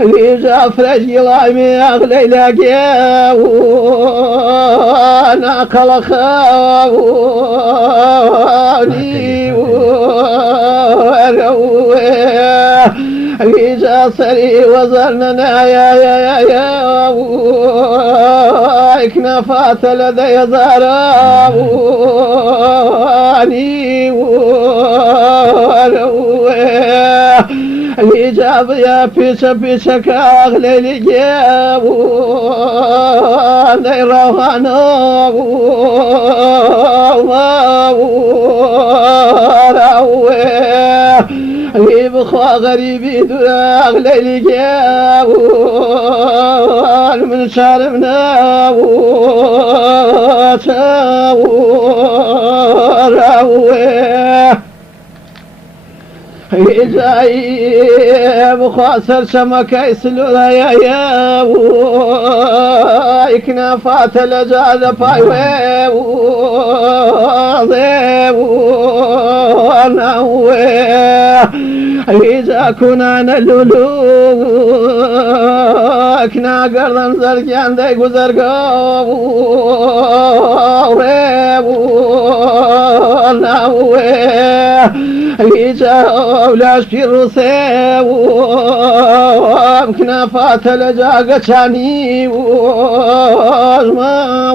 ريجا فرجي لايمي أغلي لقيا وانا قلخاوني وروي ريجا سري وزرنا يا كنفات لدي زراني وروي الإجاب يا بيشا كاغلي لجيب وانا روحانا وراوي يبخوا غريبي دولا أغلي لجيب من شارمنا وراوي جاي بخاسر شمك يسلولا يا كنافات لجاد بايوي ونوي إذا كنا نلولو كنا قردن زرقان دي قزرقو ونوي إذا ولاش في الرساو كنافات لجاقة شاني وما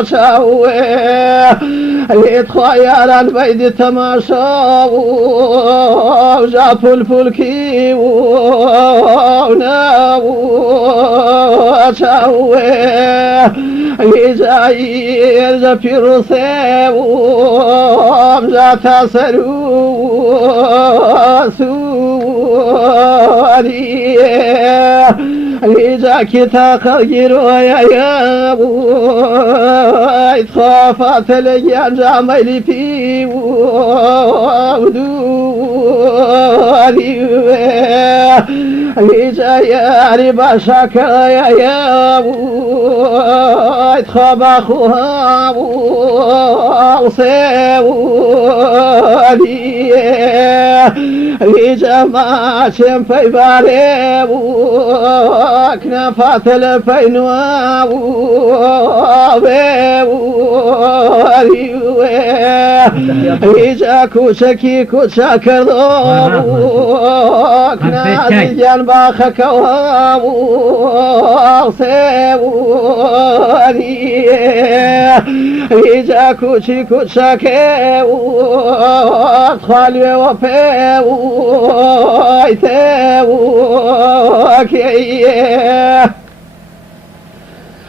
وشاوي يتخير البيد تماشا وجاب الفلكي ونا وشاوي يجاير في الرساو جاتا سوري لجاكي تاخيرو يا خافت لجان جاملي في ودوري لجايا رباشاك يا خاب اخوها وصيوري لجماعة في بالي وكنفات الفين لجا كوشكي كوشاكر كنا زيان باخك وصيوري لجا كوشي كوشاكي وخالي وفي ويتوكي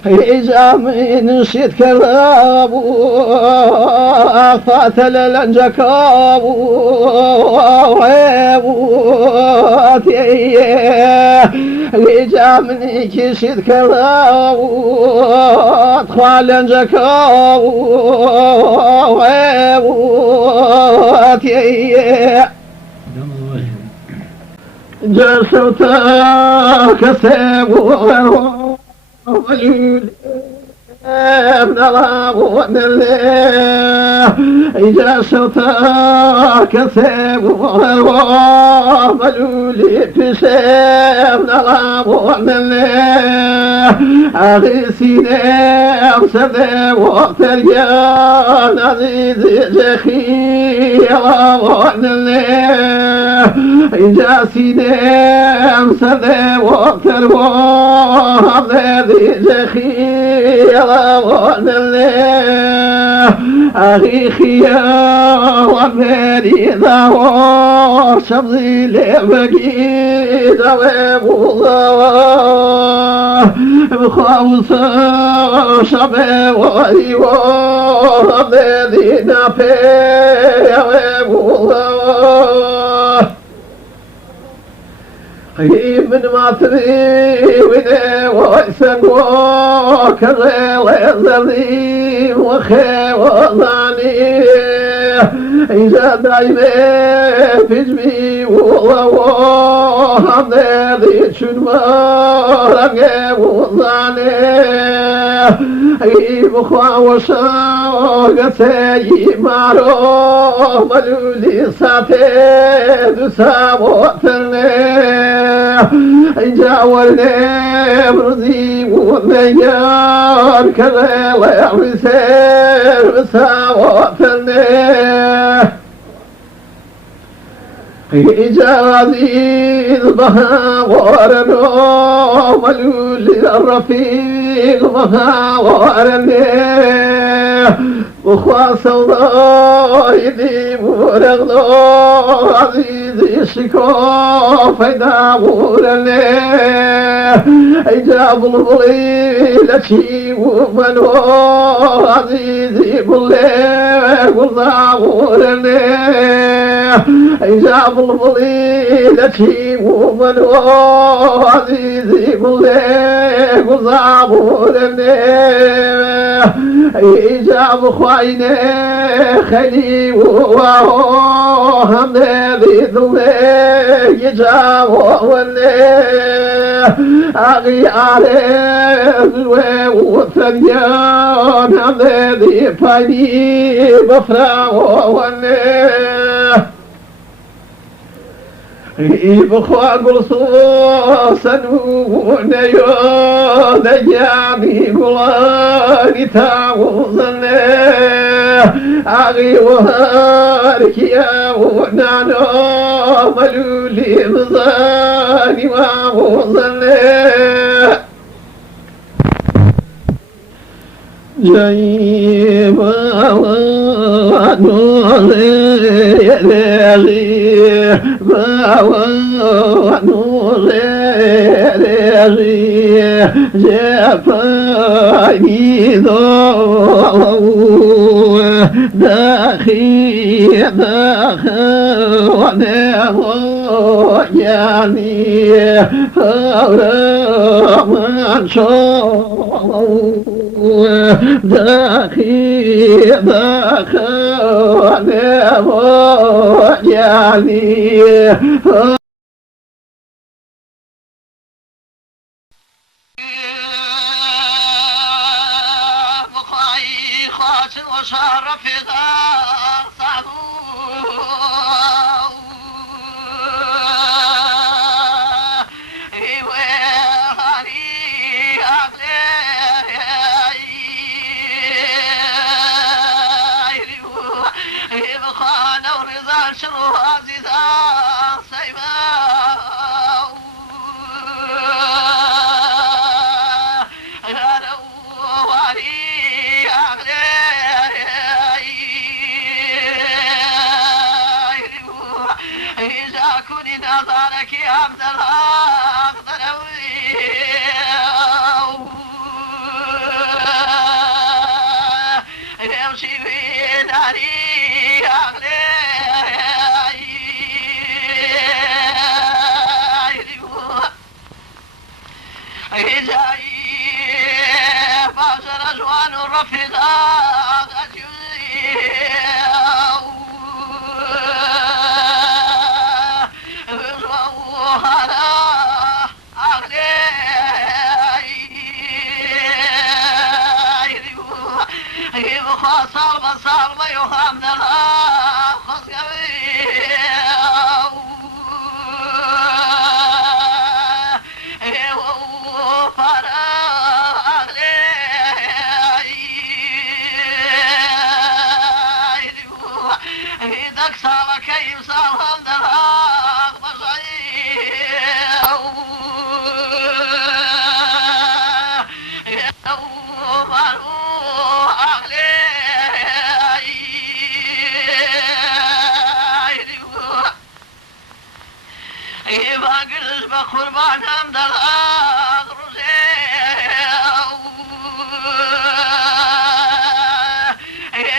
إذا من شيت كذاب فاتل لنجكاب إذا من كشيت كذاب خال لنجكاب جسوتك سيبو ابن الله وابن الله إذا صوتك ثيب وملولي في ابن الله وابن الله أغيثيني أمسدي وترجان عزيزي جخي وابن الله إذا سيني أمسدي وترجان زخي وابن الله أخي خيا ومري ذا شمسي لبقي دوام الله بخاوس شبه ولي ومدينة في الله من مطري وين ويسن وكذا ويزني وخي وضعني إذا دايما في جمي والله هذي شنو رقي وضعني بخوا وشاقتي مارو ملولي ساتي دساموترني جاورني برزي ونيار كذا يعمسير بساموترني إجازي البها ورنو ملولي الرفيق بها ورني وخوا سودايدي ورغلو عزيزي شكو فيدا ورني إجاب البلي لشي ومنو عزيزي بلي قلنا ورني إجاب الفضيلة ومن عزيزي بلي وزابور إجاب خويني خلي وهو هم ذي ذلي إجاب ولي أغي عارف وثنيان هم ذي فاني بفرا ولي بخوا قرصوصا ونيو دجامي قلاني تاوزني أغي وهارك يا ونانو ملولي بزاني وابوزني جايبا ونوري جفاني ضو داخي يعني هورا من شو داخي يعني وشرف شنو عزيزة سيماء يا رواني إذا كنت نظرك يا عبد الحق يمشي بناري باشر أجوان الرفيقات صار ما يوهم نلها خص قربان هم در روزه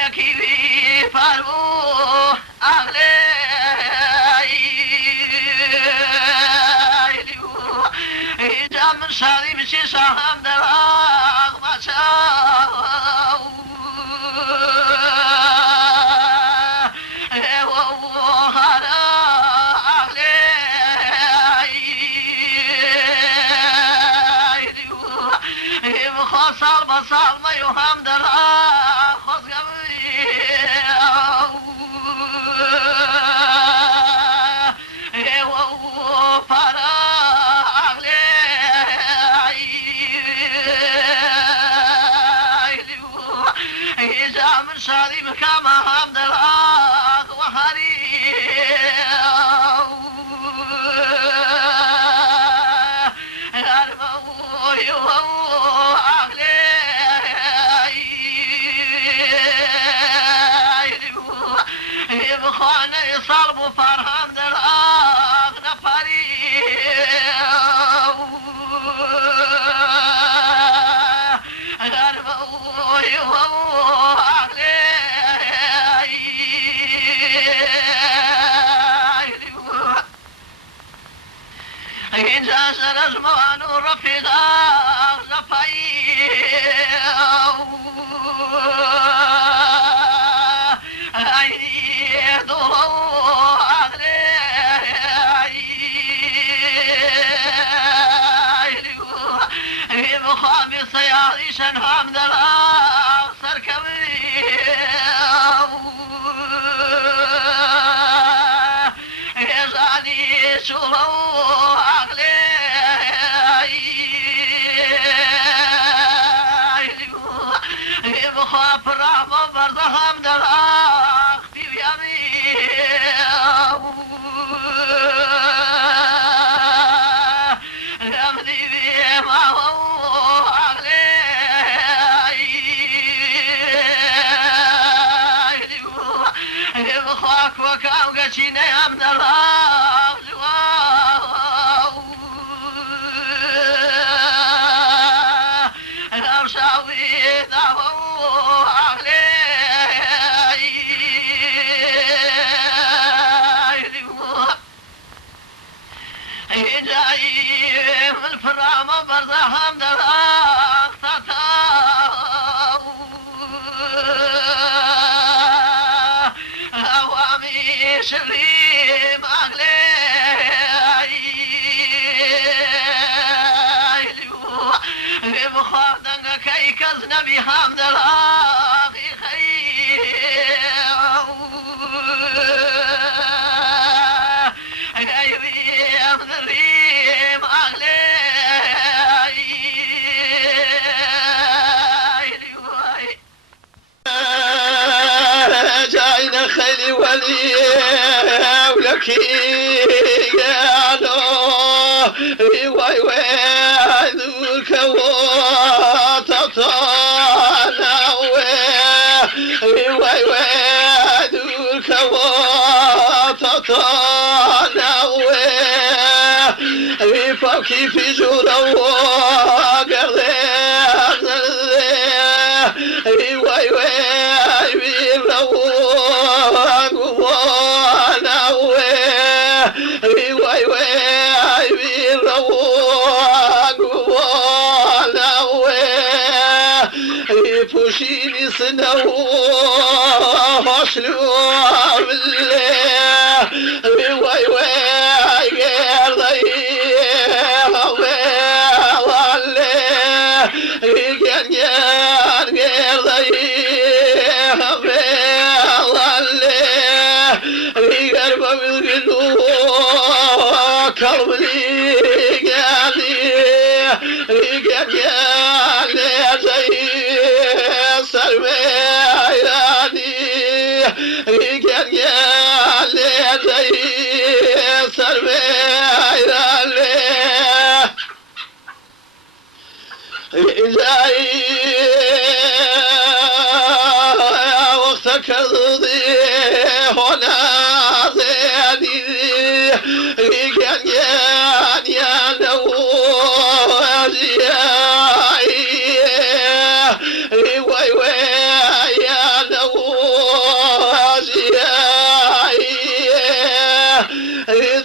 یکی بی فرو اهله جمع شادی میشه شاهم در صار بصال ما يهم درا خذ شاري مكامة هم دراغ وحري يبخاني صلبوا فرهم دراغ نفري إنجاز الأزمان رفيقا زفاي عيني ضوء أغلي بخامي صيادي شنهم دلاغ سركبي يزاني شلو بخاف الرحمة برضهم دلاغ في بيامي أمدي بما هو أغلي بخاك وكاو قشيني أم دلاغ أرشاوي دهو جاي من الفرامة برزهم دراغ تتاو أوامي شريم أغلي بخاف دنگا كي كزنبي هم دراغ جاينا خيلي ولي ولكي يا لو واي واي ذوك وتطانا واي واي ذوك وتطانا واي فوقي في جورا وقري واي واي بيروق وانا واي واي بيروق وانا واي فوشيني سنو وشلو بالله واي واي غير ضيق وقتك ضي هنا زيني كان يا نواجي واي واي يا نواجي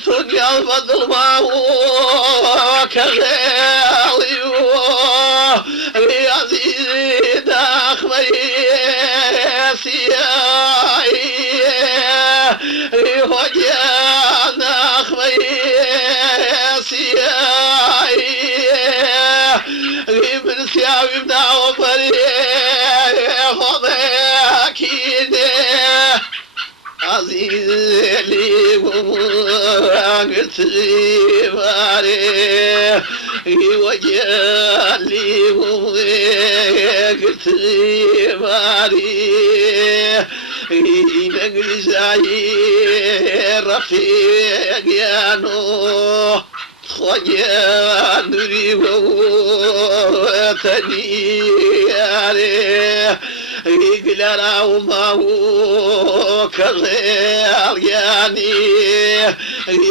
ثنيا الظلمة كغالي يزيد أخمي سياي وجان أخمي سياي من سياوي بنا وفري قلت ماري وجالي قلت ماري نقل زاير رفيق يا نو خجان ريوتني ياري يقلنا وما هو كغير يعني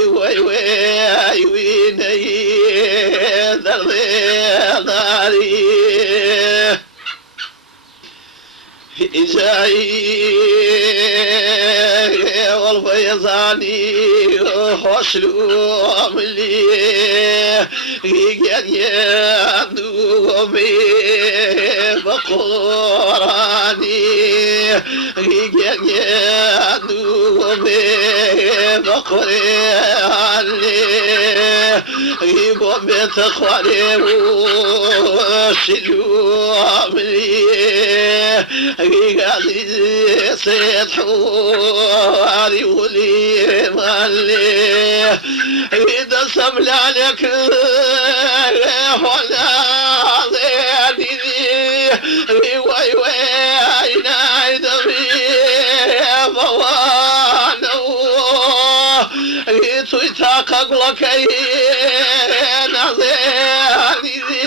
وي وي ويني ذري إزاي والفيضاني حسلو ملي يندومي بقراني يندومي بقراني يبوم تخواني وشلو ملي قالي سيد حواري ولي مالي إذا سمل عليك ولا زيني وي وي نايد بوانو تويتاق أقلك نازيني